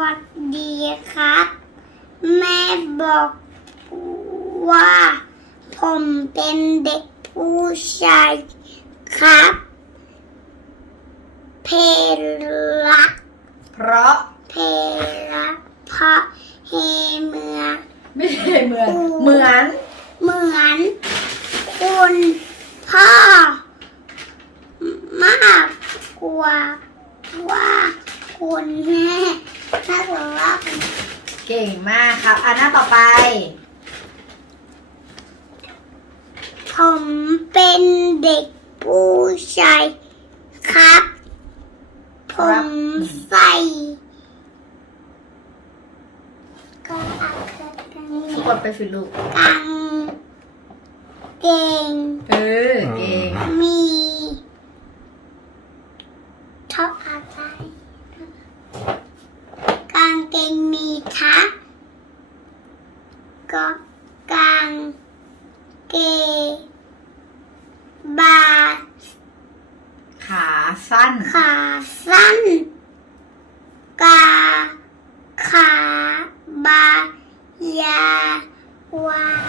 วัสดีครับ แม่บอกว่า ผมเป็นเด็กผู้ชายครับ เพละเพราะเพละเพราะเฮเมืองไม่ใช่เหมือนเหมือนเหมือนคุณพ่อมากกว่าว่าคุณแม่ มากกว่าว่าคุณเก่งมากครับอันหน้าต่อไป ผมเป็นเด็กผู้ชายครับ ผมใส่ก็อักเกิดกันกดไปสิลูกกางเกงเออ เก่งมี ชอบอะไรกางเกง คะก็กางเกงบาขาสั้น ขาสั้น กา ขา บายาวา